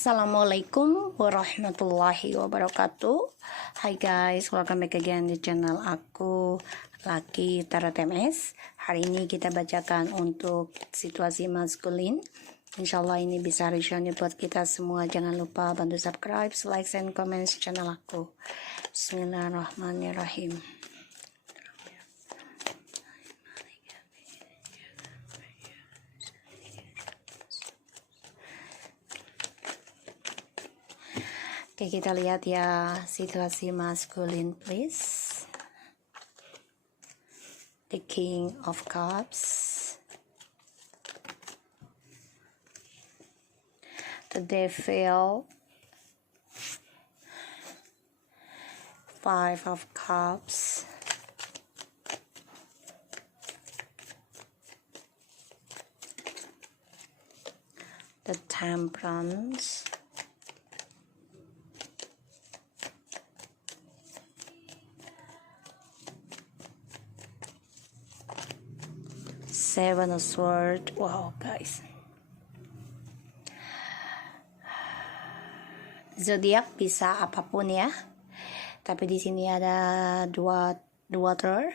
Assalamualaikum warahmatullahi wabarakatuh. Hai guys, welcome back again di channel aku, Lucky Tarot MS. Hari ini kita bacakan untuk situasi maskulin. Insyaallah ini bisa resonate buat kita semua. Jangan lupa bantu subscribe, like, and comment channel aku. Bismillahirrahmanirrahim. Oke, kita lihat ya situasi maskulin, please. The King of Cups, the Devil, Five of Cups, the Temperance, Seven of Swords. Wow guys, zodiak bisa apapun ya, tapi di sini ada dua water,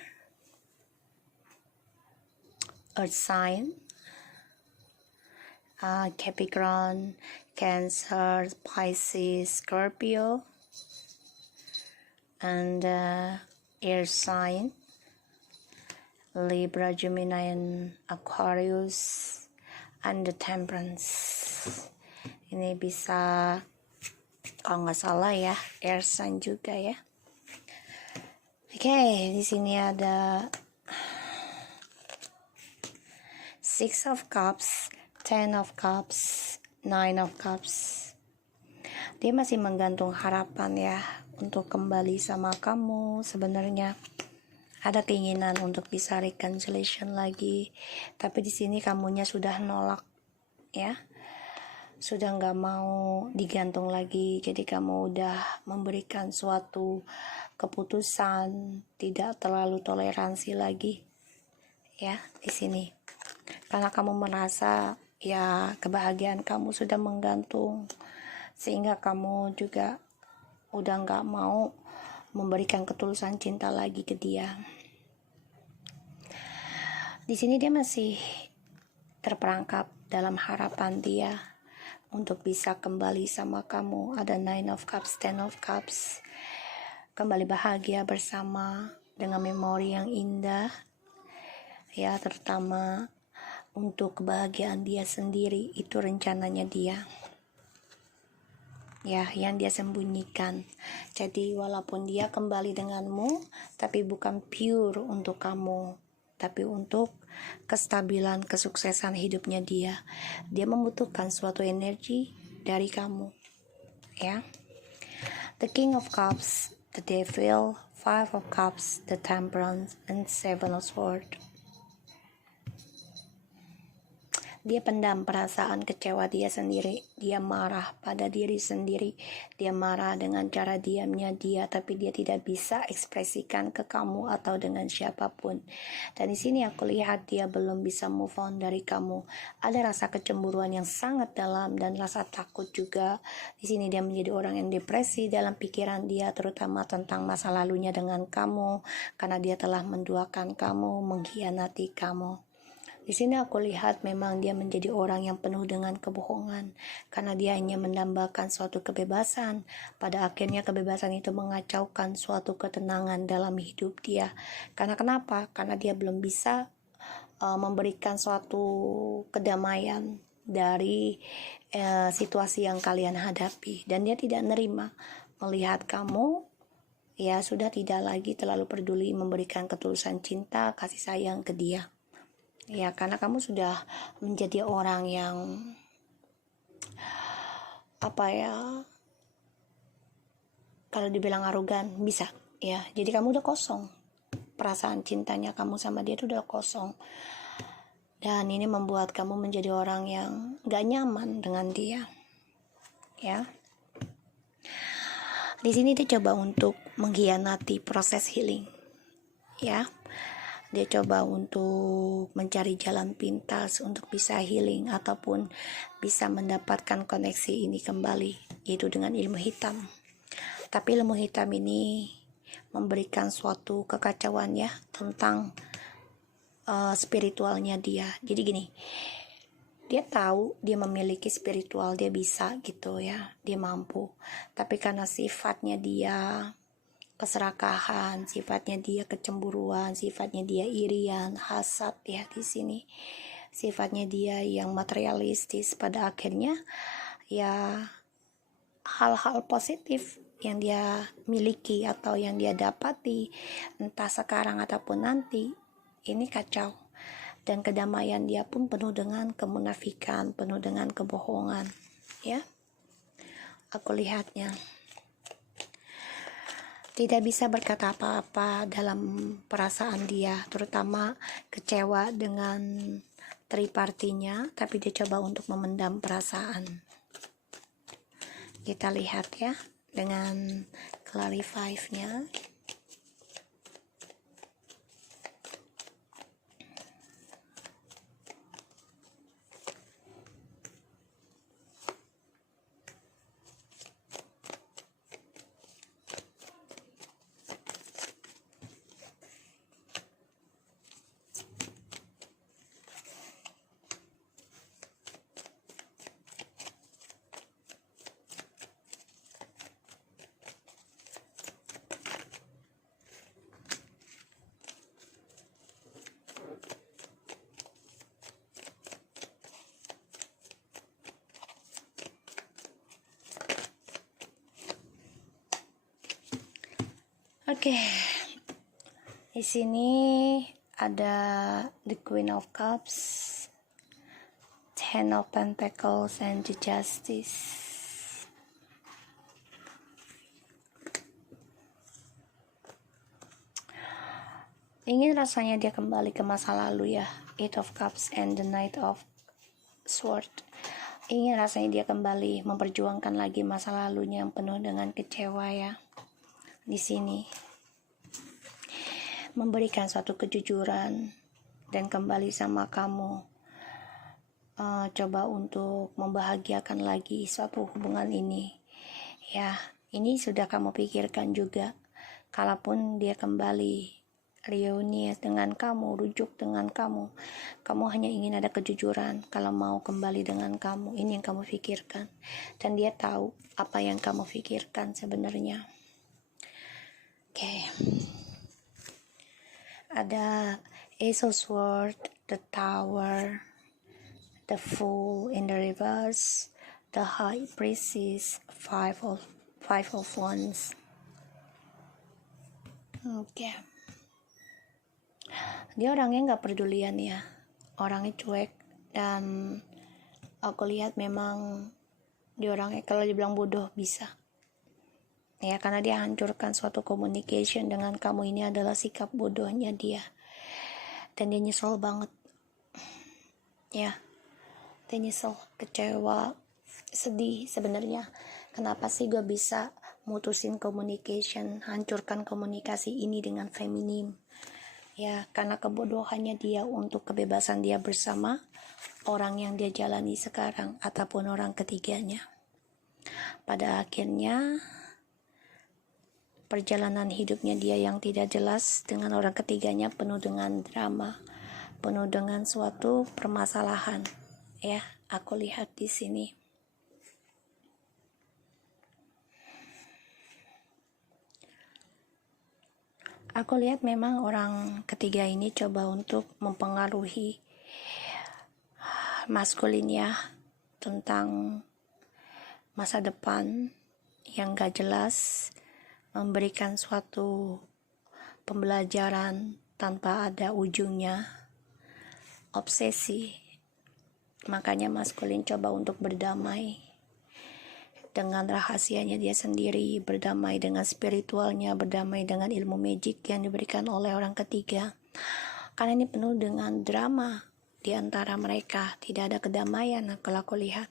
earth sign, Capricorn, Cancer, Pisces, Scorpio, and air sign, Libra, Gemini, and Aquarius, and the Temperance. Ini bisa, kalau nggak salah ya, air sign juga ya. Oke, di sini ada Six of Cups, Ten of Cups, Nine of Cups. Dia masih menggantung harapan ya untuk kembali sama kamu. Sebenarnya ada keinginan untuk bisa reconciliation lagi, tapi di sini kamunya sudah nolak ya, sudah nggak mau digantung lagi. Jadi kamu udah memberikan suatu keputusan, tidak terlalu toleransi lagi ya di sini, karena kamu merasa ya kebahagiaan kamu sudah menggantung, sehingga kamu juga udah nggak mau memberikan ketulusan cinta lagi ke dia. Di sini dia masih terperangkap dalam harapan dia untuk bisa kembali sama kamu. Ada Nine of Cups, Ten of Cups, kembali bahagia bersama dengan memori yang indah ya, terutama untuk kebahagiaan dia sendiri. Itu rencananya dia ya, yang dia sembunyikan. Jadi walaupun dia kembali denganmu, tapi bukan pure untuk kamu, tapi untuk kestabilan, kesuksesan hidupnya dia. Dia membutuhkan suatu energi dari kamu ya. The King of Cups, the Devil, Five of Cups, the Temperance, and Seven of Swords. Dia pendam perasaan kecewa dia sendiri. Dia marah pada diri sendiri. Dia marah dengan cara diamnya dia, tapi dia tidak bisa ekspresikan ke kamu atau dengan siapapun. Dan di sini aku lihat dia belum bisa move on dari kamu. Ada rasa kecemburuan yang sangat dalam dan rasa takut juga. Di sini dia menjadi orang yang depresi dalam pikiran dia, terutama tentang masa lalunya dengan kamu, karena dia telah menduakan kamu, mengkhianati kamu. Di sini aku lihat memang dia menjadi orang yang penuh dengan kebohongan, karena dia hanya mendambakan suatu kebebasan. Pada akhirnya kebebasan itu mengacaukan suatu ketenangan dalam hidup dia. Karena kenapa? Karena dia belum bisa memberikan suatu kedamaian dari situasi yang kalian hadapi, dan dia tidak nerima melihat kamu ya sudah tidak lagi terlalu peduli memberikan ketulusan cinta, kasih sayang ke dia. Ya, karena kamu sudah menjadi orang yang apa ya, kalau dibilang arogan bisa ya. Jadi kamu udah kosong, perasaan cintanya kamu sama dia itu udah kosong, dan ini membuat kamu menjadi orang yang gak nyaman dengan dia ya. Di sini dia coba untuk mengkhianati proses healing ya. dia coba untuk mencari jalan pintas untuk bisa healing ataupun bisa mendapatkan koneksi ini kembali, yaitu dengan ilmu hitam. Tapi ilmu hitam ini memberikan suatu kekacauan ya tentang spiritualnya dia. Jadi gini, dia tahu dia memiliki spiritual, dia bisa gitu ya, dia mampu. Tapi karena sifatnya dia keserakahan, sifatnya dia kecemburuan, sifatnya dia irian, hasad ya di sini. Sifatnya dia yang materialistis, pada akhirnya ya hal-hal positif yang dia miliki atau yang dia dapati entah sekarang ataupun nanti ini kacau. Dan kedamaian dia pun penuh dengan kemunafikan, penuh dengan kebohongan ya. Aku lihatnya tidak bisa berkata apa-apa dalam perasaan dia, terutama kecewa dengan tripartinya, tapi dia coba untuk memendam perasaan. Kita lihat ya dengan clarify-nya. Oke. Di sini ada the Queen of Cups, Ten of Pentacles, and the Justice. Ingin rasanya dia kembali ke masa lalu ya, Eight of Cups and the Knight of Sword. Ingin rasanya dia kembali memperjuangkan lagi masa lalunya yang penuh dengan kecewa ya. Di sini memberikan suatu kejujuran dan kembali sama kamu, coba untuk membahagiakan lagi suatu hubungan ini ya. Ini sudah kamu pikirkan juga. Kalaupun dia kembali reuni dengan kamu, rujuk dengan kamu hanya ingin ada kejujuran. Kalau mau kembali dengan kamu, ini yang kamu pikirkan, dan dia tahu apa yang kamu pikirkan sebenarnya. Oke. Ada Ace of Swords, the Tower, the Fool in the reverse, the High Priestess, Five of Wands. Oke. Dia orangnya nggak pedulian ya, orangnya cuek, dan aku lihat memang dia orangnya kalau dibilang bodoh bisa ya, karena dia hancurkan suatu communication dengan kamu. Ini adalah sikap bodohnya dia, dan dia nyesel banget ya. Dia nyesel, kecewa, sedih sebenarnya. Kenapa sih gue bisa mutusin communication, hancurkan komunikasi ini dengan feminim ya, karena kebodohannya dia untuk kebebasan dia bersama orang yang dia jalani sekarang ataupun orang ketiganya. Pada akhirnya perjalanan hidupnya dia yang tidak jelas dengan orang ketiganya penuh dengan drama, penuh dengan suatu permasalahan ya. Aku lihat di sini. Aku lihat memang orang ketiga ini coba untuk mempengaruhi maskulin ya, tentang masa depan yang gak jelas, memberikan suatu pembelajaran tanpa ada ujungnya, obsesi. Makanya maskulin coba untuk berdamai dengan rahasianya dia sendiri, berdamai dengan spiritualnya, berdamai dengan ilmu magic yang diberikan oleh orang ketiga. Karena ini penuh dengan drama di antara mereka, tidak ada kedamaian kalau aku lihat.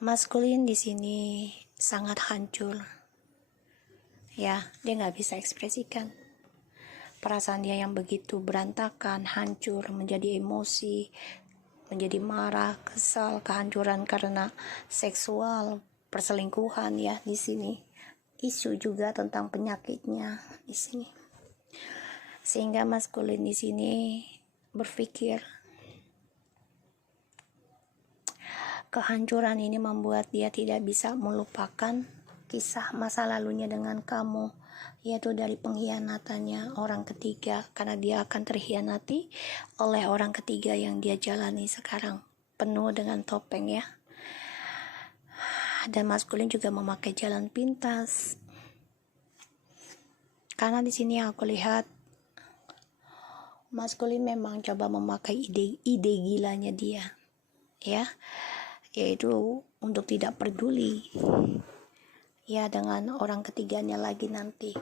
Maskulin di sini sangat hancur ya, dia nggak bisa ekspresikan perasaan dia yang begitu berantakan, hancur, menjadi emosi, menjadi marah, kesal, kehancuran karena seksual, perselingkuhan ya di sini. Isu juga tentang penyakitnya di sini. Sehingga maskulin di sini berpikir kehancuran ini membuat dia tidak bisa melupakan kisah masa lalunya dengan kamu, yaitu dari pengkhianatannya orang ketiga, karena dia akan terkhianati oleh orang ketiga yang dia jalani sekarang, penuh dengan topeng ya. Dan maskulin juga memakai jalan pintas, karena di sini aku lihat maskulin memang coba memakai ide gilanya dia ya, yaitu untuk tidak peduli ya dengan orang ketiganya lagi nanti.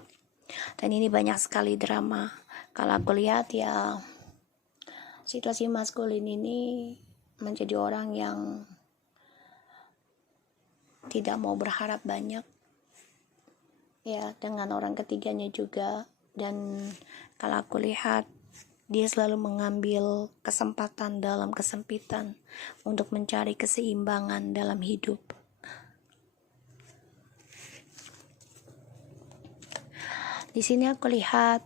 Dan ini banyak sekali drama. Kalau aku lihat ya, situasi maskulin ini menjadi orang yang tidak mau berharap banyak ya dengan orang ketiganya juga. Dan kalau aku lihat, dia selalu mengambil kesempatan dalam kesempitan untuk mencari keseimbangan dalam hidup. Di sini aku lihat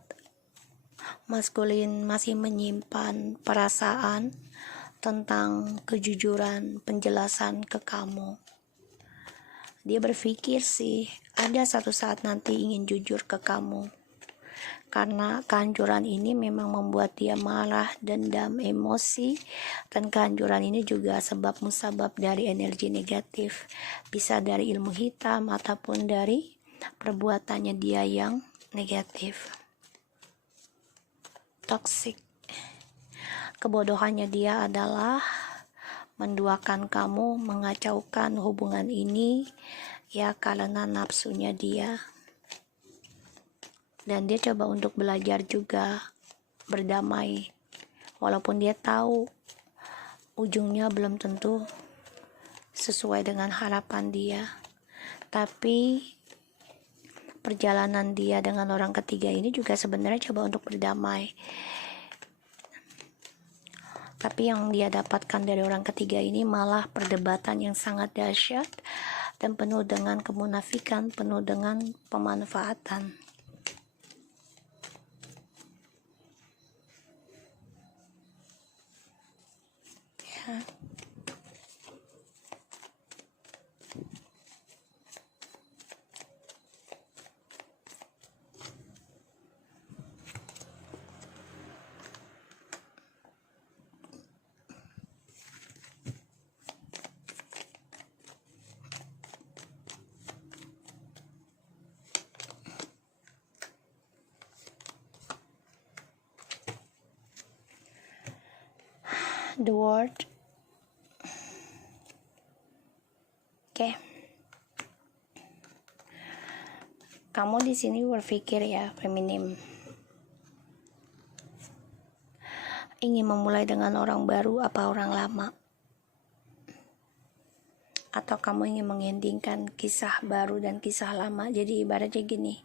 maskulin masih menyimpan perasaan tentang kejujuran, penjelasan ke kamu. Dia berpikir sih ada satu saat nanti ingin jujur ke kamu, karena kehancuran ini memang membuat dia marah, dendam, emosi. Dan kehancuran ini juga sebab musabab dari energi negatif, bisa dari ilmu hitam ataupun dari perbuatannya dia yang negatif, toksik. Kebodohannya dia adalah menduakan kamu, mengacaukan hubungan ini ya karena nafsunya dia. Dan dia coba untuk belajar juga berdamai, walaupun dia tahu ujungnya belum tentu sesuai dengan harapan dia. Tapi perjalanan dia dengan orang ketiga ini juga sebenarnya coba untuk berdamai. Tapi yang dia dapatkan dari orang ketiga ini malah perdebatan yang sangat dahsyat dan penuh dengan kemunafikan, penuh dengan pemanfaatan. Ya. The word. Oke. Kamu di sini berpikir ya, feminim, ingin memulai dengan orang baru apa orang lama? Atau kamu ingin mengendingkan kisah baru dan kisah lama? Jadi ibaratnya gini,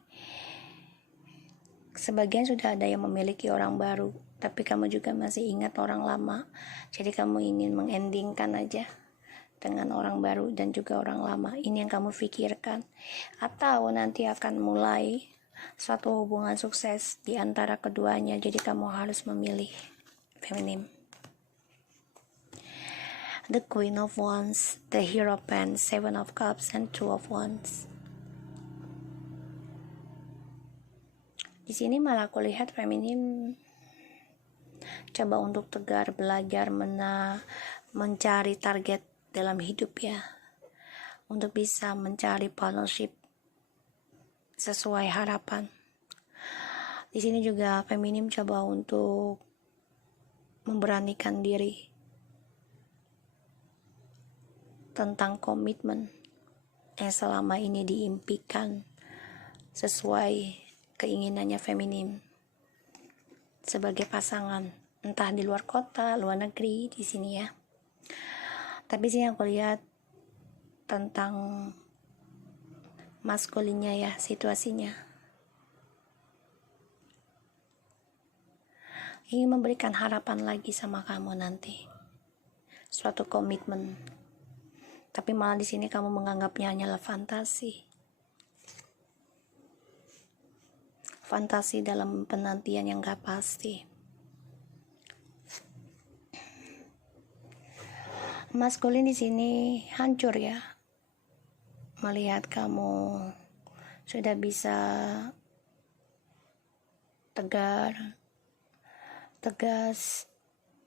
sebagian sudah ada yang memiliki orang baru, tapi kamu juga masih ingat orang lama. Jadi kamu ingin mengendingkan aja dengan orang baru dan juga orang lama. Ini yang kamu pikirkan. Atau nanti akan mulai suatu hubungan sukses di antara keduanya. Jadi kamu harus memilih, feminim. The Queen of Wands, the Hierophant, Seven of Cups, and Two of Wands. Di sini malah aku lihat feminim coba untuk tegar, belajar mencari target dalam hidup ya, untuk bisa mencari partnership sesuai harapan. Di sini juga feminim coba untuk memberanikan diri tentang komitmen yang selama ini diimpikan sesuai keinginannya feminim sebagai pasangan, entah di luar kota, luar negeri, di sini ya. Tapi sini aku lihat tentang maskulinnya ya, situasinya. ingin memberikan harapan lagi sama kamu nanti, suatu komitmen. Tapi malah di sini kamu menganggapnya hanyalah fantasi. Fantasi dalam penantian yang gak pasti. Maskulin di sini hancur ya, melihat kamu sudah bisa tegas,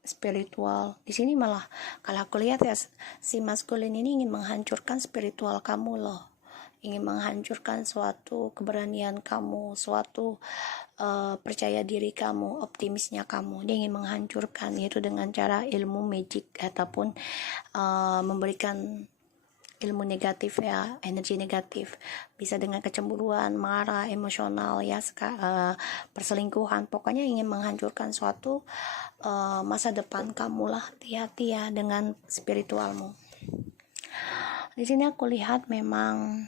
spiritual. Di sini malah kalau aku lihat ya, si maskulin ini ingin menghancurkan spiritual kamu loh, ingin menghancurkan suatu keberanian kamu, suatu percaya diri kamu, optimisnya kamu. Dia ingin menghancurkan, yaitu dengan cara ilmu magic ataupun memberikan ilmu negatif ya, energi negatif, bisa dengan kecemburuan, marah, emosional ya, perselingkuhan. Pokoknya ingin menghancurkan suatu masa depan kamu lah. Hati-hati ya dengan spiritualmu. Di sini aku lihat memang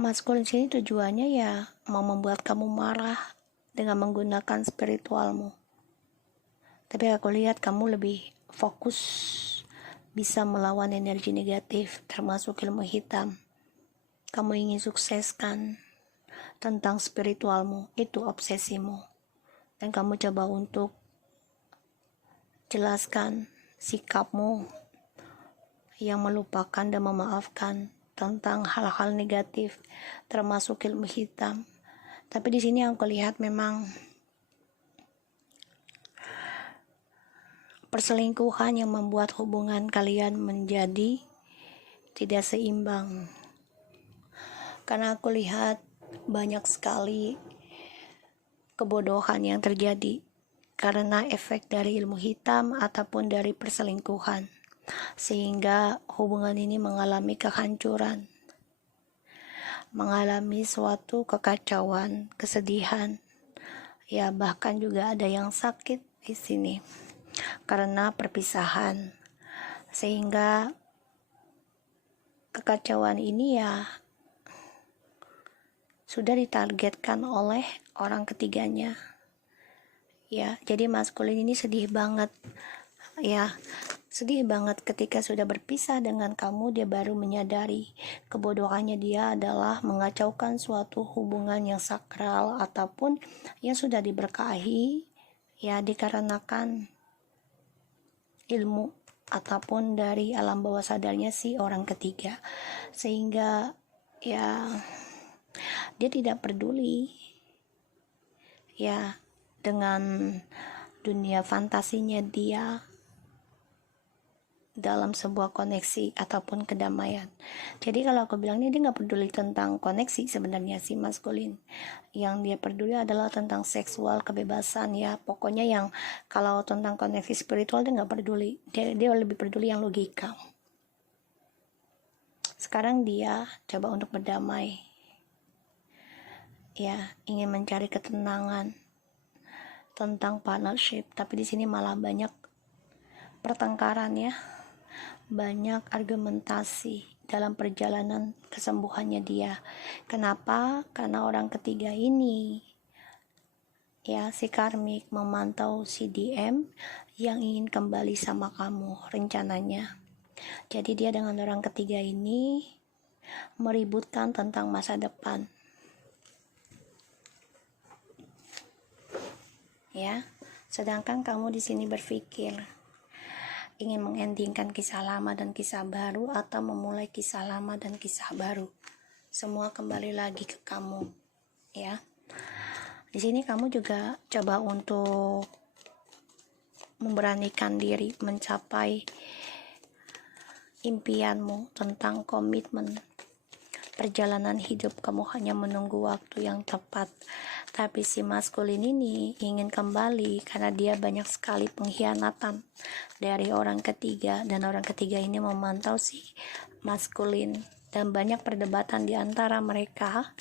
maskulin sini tujuannya ya mau membuat kamu marah dengan menggunakan spiritualmu. Tapi aku lihat kamu lebih fokus bisa melawan energi negatif, termasuk ilmu hitam. Kamu ingin sukseskan tentang spiritualmu, itu obsesimu. Dan kamu coba untuk jelaskan sikapmu yang melupakan dan memaafkan tentang hal-hal negatif, termasuk ilmu hitam. Tapi di sini aku lihat memang perselingkuhan yang membuat hubungan kalian menjadi tidak seimbang. Karena aku lihat banyak sekali kebodohan yang terjadi karena efek dari ilmu hitam ataupun dari perselingkuhan, sehingga hubungan ini mengalami kehancuran, mengalami suatu kekacauan, kesedihan, ya bahkan juga ada yang sakit di sini karena perpisahan. Sehingga kekacauan ini ya sudah ditargetkan oleh orang ketiganya. Ya, jadi maskulin ini sedih banget. Ya, sedih banget ketika sudah berpisah dengan kamu, dia baru menyadari kebodohannya dia adalah mengacaukan suatu hubungan yang sakral ataupun yang sudah diberkahi, ya dikarenakan ilmu ataupun dari alam bawah sadarnya si orang ketiga. Sehingga ya dia tidak peduli ya dengan dunia fantasinya dia dalam sebuah koneksi ataupun kedamaian. Jadi kalau aku bilang dia nggak peduli tentang koneksi sebenarnya si maskulin. Yang dia peduli adalah tentang seksual, kebebasan ya. Pokoknya yang kalau tentang koneksi spiritual dia nggak peduli. Dia lebih peduli yang logika. Sekarang dia coba untuk berdamai. Ya, ingin mencari ketenangan tentang partnership, tapi di sini malah banyak pertengkaran ya. Banyak argumentasi dalam perjalanan kesembuhannya dia. Kenapa? Karena orang ketiga ini ya si karmik memantau si DM yang ingin kembali sama kamu rencananya. Jadi dia dengan orang ketiga ini meributkan tentang masa depan. Ya, sedangkan kamu di sini berpikir ingin mengendingkan kisah lama dan kisah baru atau memulai kisah lama dan kisah baru. Semua kembali lagi ke kamu, ya. Di sini kamu juga coba untuk memberanikan diri mencapai impianmu tentang komitmen. Perjalanan hidup kamu hanya menunggu waktu yang tepat. Tapi si maskulin ini ingin kembali karena dia banyak sekali pengkhianatan dari orang ketiga, dan orang ketiga ini memantau si maskulin, dan banyak perdebatan di antara mereka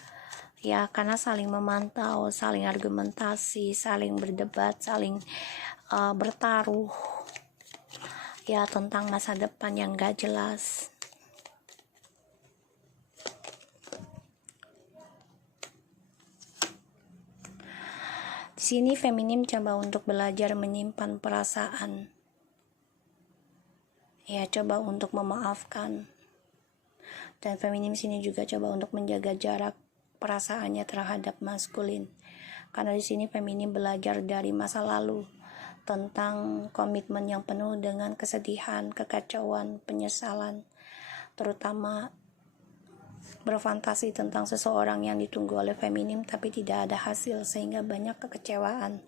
ya, karena saling memantau, saling argumentasi, saling berdebat, saling bertaruh ya tentang masa depan yang gak jelas. sini feminim coba untuk belajar menyimpan perasaan. Ya, coba untuk memaafkan. Dan feminim sini juga coba untuk menjaga jarak perasaannya terhadap maskulin. Karena di sini feminim belajar dari masa lalu tentang komitmen yang penuh dengan kesedihan, kekacauan, penyesalan, terutama berfantasi tentang seseorang yang ditunggu oleh feminim tapi tidak ada hasil sehingga banyak kekecewaan.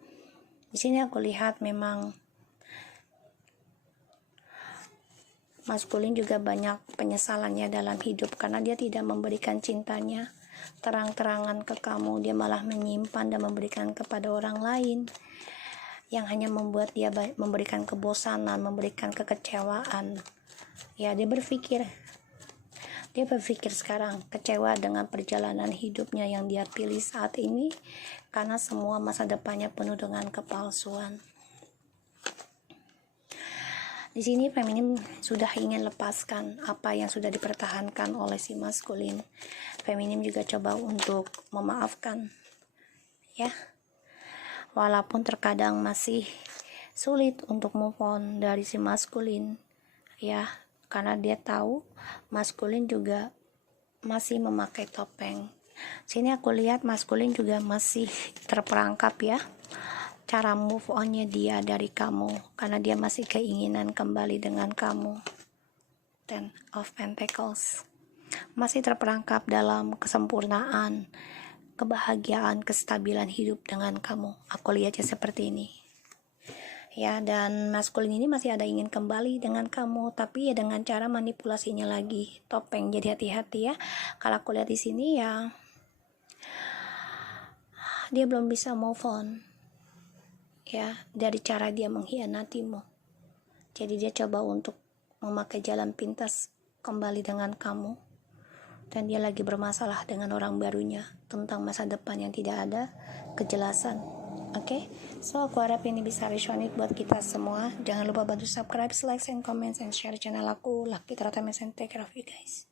Di sini aku lihat memang maskulin juga banyak penyesalannya dalam hidup karena dia tidak memberikan cintanya terang-terangan ke kamu, dia malah menyimpan dan memberikan kepada orang lain yang hanya membuat dia memberikan kebosanan, memberikan kekecewaan. Ya, dia berpikir sekarang kecewa dengan perjalanan hidupnya yang dia pilih saat ini karena semua masa depannya penuh dengan kepalsuan. Di sini feminim sudah ingin lepaskan apa yang sudah dipertahankan oleh si maskulin. Feminim juga coba untuk memaafkan, ya. Walaupun terkadang masih sulit untuk move on dari si maskulin, ya, karena dia tahu maskulin juga masih memakai topeng. Sini aku lihat maskulin juga masih terperangkap, ya, cara move onnya dia dari kamu, karena dia masih keinginan kembali dengan kamu. Ten of Pentacles, masih terperangkap dalam kesempurnaan, kebahagiaan, kestabilan hidup dengan kamu. Aku lihatnya seperti ini, ya. Dan maskulin ini masih ada ingin kembali dengan kamu, tapi ya dengan cara manipulasinya lagi, topeng. Jadi hati-hati, ya. Kalau aku lihat di sini, ya, dia belum bisa move on, ya, dari cara dia mengkhianatimu. Jadi dia coba untuk memakai jalan pintas kembali dengan kamu, dan dia lagi bermasalah dengan orang barunya tentang masa depan yang tidak ada kejelasan. Oke, so aku harap ini bisa resonate buat kita semua. Jangan lupa bantu subscribe, like, and comment, and share channel aku. Lucky Trata and take care of you guys.